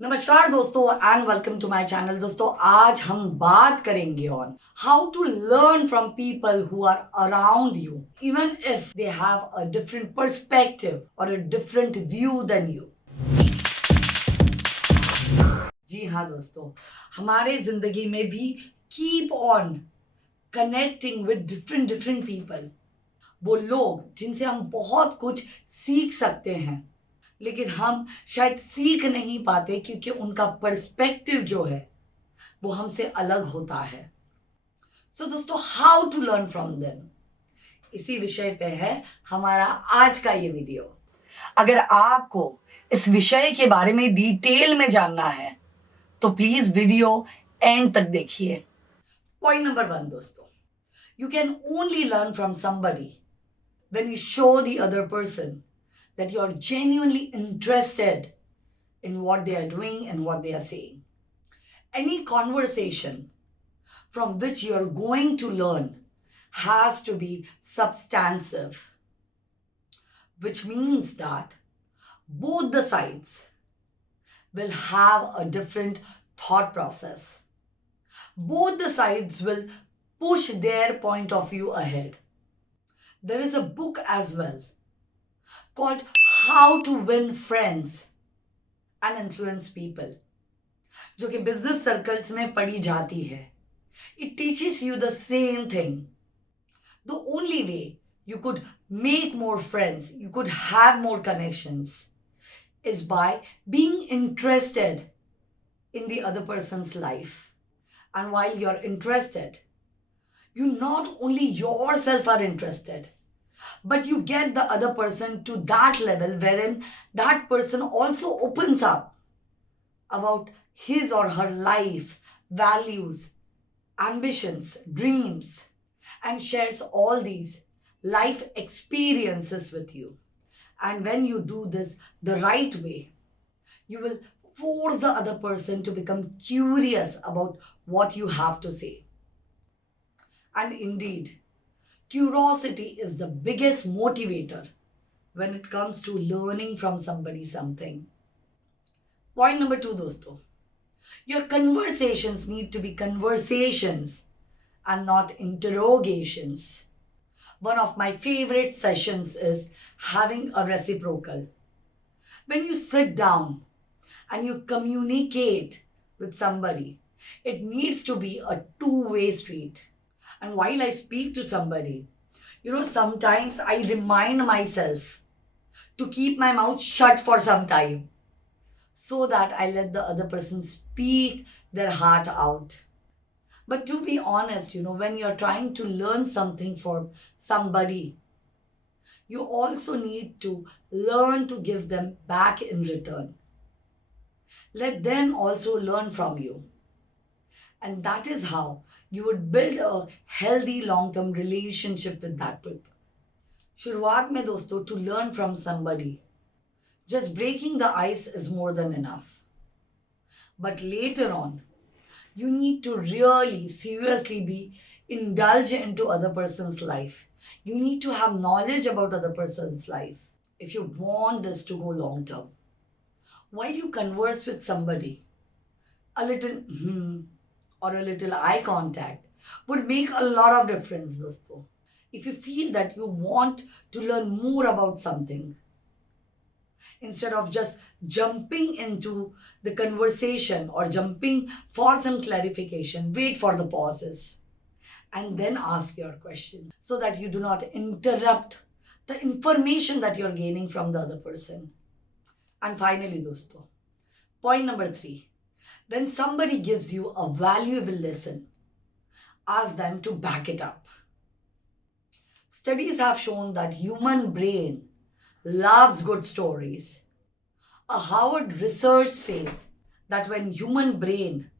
नमस्कार दोस्तों and welcome to my channel. दोस्तों आज हम बात करेंगे on how to learn from people who are around you even if they have a different perspective और a different view than you. जी हाँ दोस्तों, हमारे जिंदगी में भी keep on connecting with different different people. वो लोग जिनसे हम बहुत कुछ सीख सकते हैं, लेकिन हम शायद सीख नहीं पाते क्योंकि उनका पर्सपेक्टिव जो है वो हमसे अलग होता है। सो दोस्तों, how to learn from them, इसी विषय पे है हमारा आज का ये वीडियो। अगर आपको इस विषय के बारे में डिटेल में जानना है तो प्लीज वीडियो एंड तक देखिए। पॉइंट नंबर 1 दोस्तों, you can only learn from somebody when you show the other person that you are genuinely interested in what they are doing and what they are saying. Any conversation from which you are going to learn has to be substantive, which means that both the sides will have a different thought process. Both the sides will push their point of view ahead. There is a book as well called How to Win Friends and Influence People, जो कि business circles में पढ़ी जाती है. It teaches you the same thing. The only way you could make more friends, you could have more connections, is by being interested in the other person's life. And while you're interested, you not only yourself are interested, but you get the other person to that level wherein that person also opens up about his or her life, values, ambitions, dreams, and shares all these life experiences with you. And when you do this the right way, you will force the other person to become curious about what you have to say. And indeed, curiosity is the biggest motivator when it comes to learning from somebody something. Point number 2 दोस्तों, your conversations need to be conversations and not interrogations. One of my favorite sessions is having a reciprocal. When you sit down and you communicate with somebody, it needs to be a two-way street. And while I speak to somebody, sometimes I remind myself to keep my mouth shut for some time so that I let the other person speak their heart out. But to be honest, when you're trying to learn something from somebody, you also need to learn to give them back in return. Let them also learn from you. And that is how you would build a healthy long-term relationship with that people. शुरुआत में दोस्तों, to learn from somebody, just breaking the ice is more than enough. But later on, you need to really seriously be indulge into other person's life. You need to have knowledge about other person's life if you want this to go long term. While you converse with somebody, a little or a little eye contact would make a lot of difference दोस्तों. If you feel that you want to learn more about something, instead of just jumping into the conversation or jumping for some clarification, wait for the pauses and then ask your question so that you do not interrupt the information that you're gaining from the other person. And finally दोस्तों, point number 3, when somebody gives you a valuable lesson, ask them to back it up. Studies have shown that human brain loves good stories. A Harvard research says that when human brain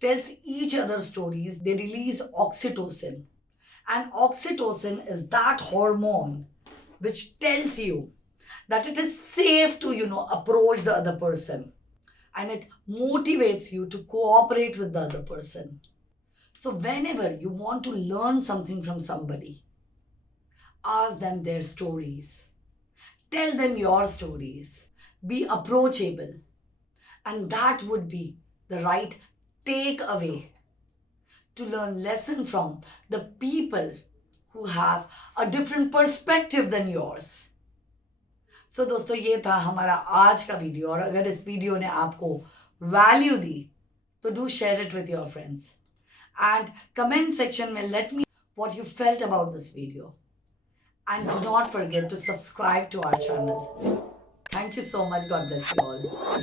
tells each other stories, they release oxytocin. And oxytocin is that hormone which tells you that it is safe to, approach the other person. And it motivates you to cooperate with the other person. So whenever you want to learn something from somebody, ask them their stories. Tell them your stories. Be approachable. And that would be the right takeaway to learn lesson from the people who have a different perspective than yours. So दोस्तों ये था हमारा आज का video, और अगर इस video ने आपको वैल्यू दी तो do share it with your friends and comment section में let me what you felt about this video, and do not forget to subscribe to our channel. Thank you so much. God bless you all.